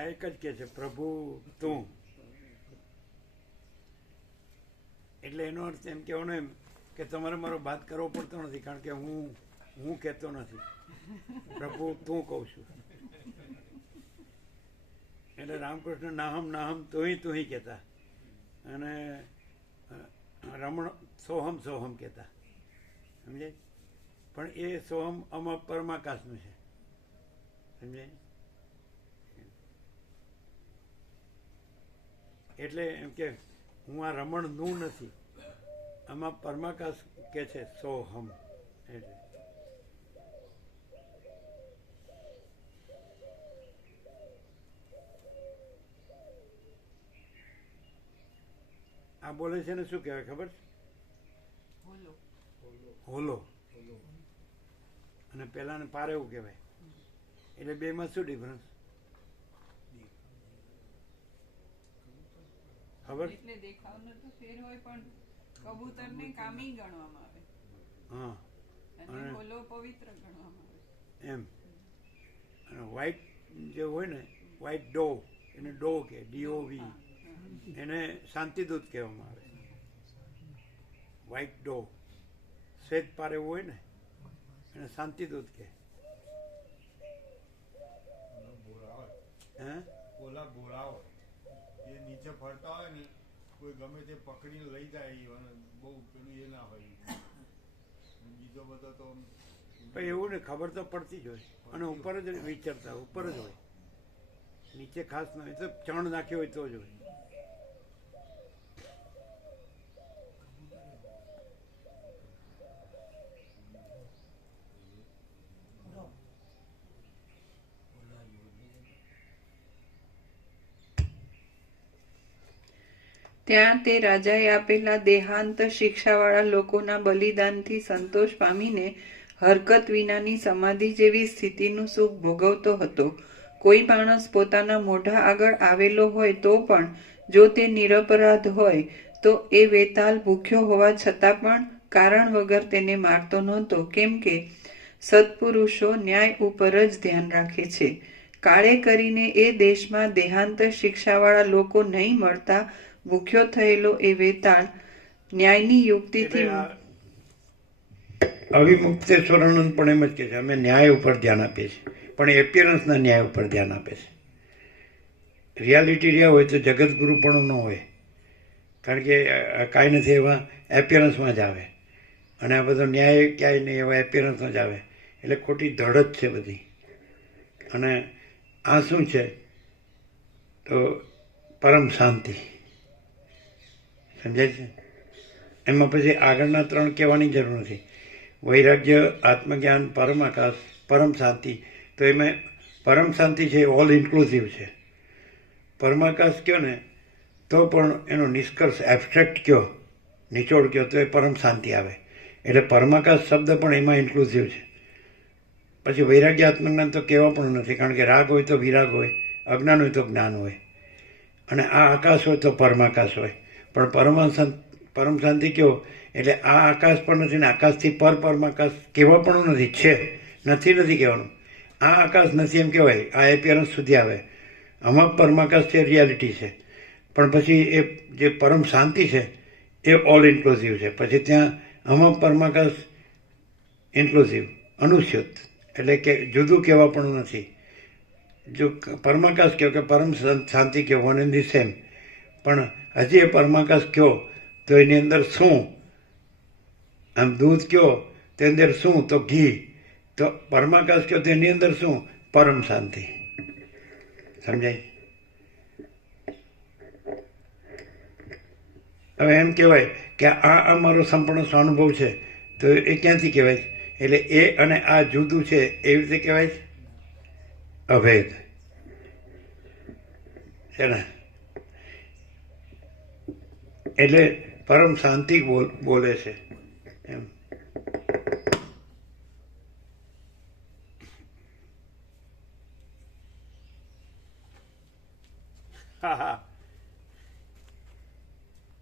જ કે છે, પ્રભુ, તું. એટલે એનો અર્થ એમ કહેવાનો એમ કે તમારે મારો વાત કરવો પડતો નથી, કારણ કે હું હું કહેતો નથી. પ્રભુ, તું કહું છું. એટલે રામકૃષ્ણ, નાહમ નાહમ તુહી તુહી કહેતા. અને રમણ, સોહમ સોહમ કહેતા. સમજાય? પણ એ સોહમ અમ પરમાકાશનું છે. સમજાય? એટલે એમ કે હું આ રમણનું નથી. આમાં પરમાકાશ કે છે સોહમ. એટલે. આ બોલે છે ને શું કહેવાય ખબર છે? હોલો. અને પેલાને પારે એવું કહેવાય એટલે બેમાં શું ડિફરન્સ ખબર? એટલે દેખાવનો તો ફેર હોય પણ કબૂતરને કામી ગણવામાં આવે. હા. અને અને- પવિત્ર ગણવામાં આવે. એમ. અને વ્હાઈટ જે હોય ને વ્હાઈટ ડો એને ડો કે ડીઓવી એને શાંતિદૂત કહેવામાં આવે. વ્હાઈટ ડો શ્વેત પારે હોય ને એને શાંતિદૂત કહે. હે? ઓલા બોલાવે એ નીચે ફરતા હોય ને કોઈ ગમે તે પકડીને લઈ જાય અને બહુ પેલું એ ના હોય. બીજો બધો તો એવું ને ખબર તો પડતી જ હોય. અને ઉપર જ વિચારતા હોય, ઉપર જ હોય. નીચે ખાસ ન હોય તો ચણ નાખ્યો હોય તો જ હોય. ત્યાં તે રાજાએ આપેલા દેહાંત શિક્ષાવાળા લોકોના બલિદાનથી સંતોષ પામીને હરકત વિનાની સમાધિ જેવી સ્થિતિનું સુખ ભોગવતો હતો. કોઈ માણસ પોતાના મોઢા આગળ આવેલો હોય તો પણ જો તે નિરપરાધ હોય, તો એ વેતાલ ભૂખ્યો હોવા છતાં પણ કારણ વગર તેને મારતો નહોતો, કેમ કે સત્પુરુષો ન્યાય ઉપર જ ધ્યાન રાખે છે. કાળે કરીને એ દેશમાં દેહાંત શિક્ષાવાળા લોકો નહીં મળતા ભૂખ્યો થયેલો એ વેતાળ ન્યાયની યુક્તિથી અવિમુક્તેશ્વરાનંદ પણ એમ જ કહે છે અમે ન્યાય ઉપર ધ્યાન આપીએ છીએ. પણ એપિયરન્સના ન્યાય ઉપર ધ્યાન આપે છે. રિયાલિટી રહ્યા હોય તો જગતગુરુ પણ ન હોય. કારણ કે કાંઈ નથી એવા એપિયરન્સમાં જ આવે. અને આ બધો ન્યાય ક્યાંય નહીં એવા એપિયરન્સમાં જ આવે. એટલે ખોટી ધડત છે બધી. અને આ શું છે? તો પરમ શાંતિ. સમજાય છે? એમાં પછી આગળના ત્રણ કહેવાની જરૂર નથી. વૈરાગ્ય, આત્મજ્ઞાન પરમ આકાશ પરમ શાંતિ. તો એમાં પરમ શાંતિ છે ઓલ ઇન્ક્લુઝિવ છે. પરમાકાશ કયો ને, તો પણ એનો નિષ્કર્ષ એબસ્ટ્રેક્ટ કયો, નિચોડ કયો, તો એ પરમ શાંતિ આવે. એટલે પરમાકાશ શબ્દ પણ એમાં ઇન્ક્લુઝિવ છે. પછી વૈરાગ્ય, આત્મજ્ઞાન તો કહેવા પણ નથી, કારણ કે રાગ હોય તો વિરાગ હોય, અજ્ઞાન હોય તો જ્ઞાન હોય. અને આ આકાશ હોય તો પરમાકાશ હોય. પણ પરમા પરમ શાંતિ કયો એટલે આ આકાશ પણ નથી ને આકાશથી પર પરમાકાશ કહેવા પણ નથી, છે. નથી નથી કહેવાનું. આ આકાશ નથી એમ કહેવાય. આ એપિયરન્સ સુધી આવે. આમાં પરમાકાશ છે રિયાલિટી છે. પણ પછી એ જે પરમ શાંતિ છે, એ ઓલ ઇન્ક્લુઝિવ છે. પછી ત્યાં આમાં પરમાકાશ ઇન્ક્લુઝિવ અનુસ્યુત. એટલે કે જુદું કહેવા પણ નથી. જો પરમાકાશ કહો કે પરમ શાંતિ કહો વન ઇન ધી સેમ પણ હજી એ પરમાકાશ કહો તો એની અંદર શું? આમ દૂધ કહો તેની અંદર શું? તો ઘી. તો પરમાકાશ કહો તેની અંદર શું? પરમ શાંતિ. સમજાય? હવે એમ કહેવાય કે આ અમારો સંપૂર્ણ સ્વાનુભવ છે. તો એ ક્યાંથી કહેવાય? એટલે એ અને આ જુદું છે, એવી રીતે કહેવાય છે? અભેદ. છે ને? એટલે પરમ શાંતિ બોલ છે. એમ. હા હા.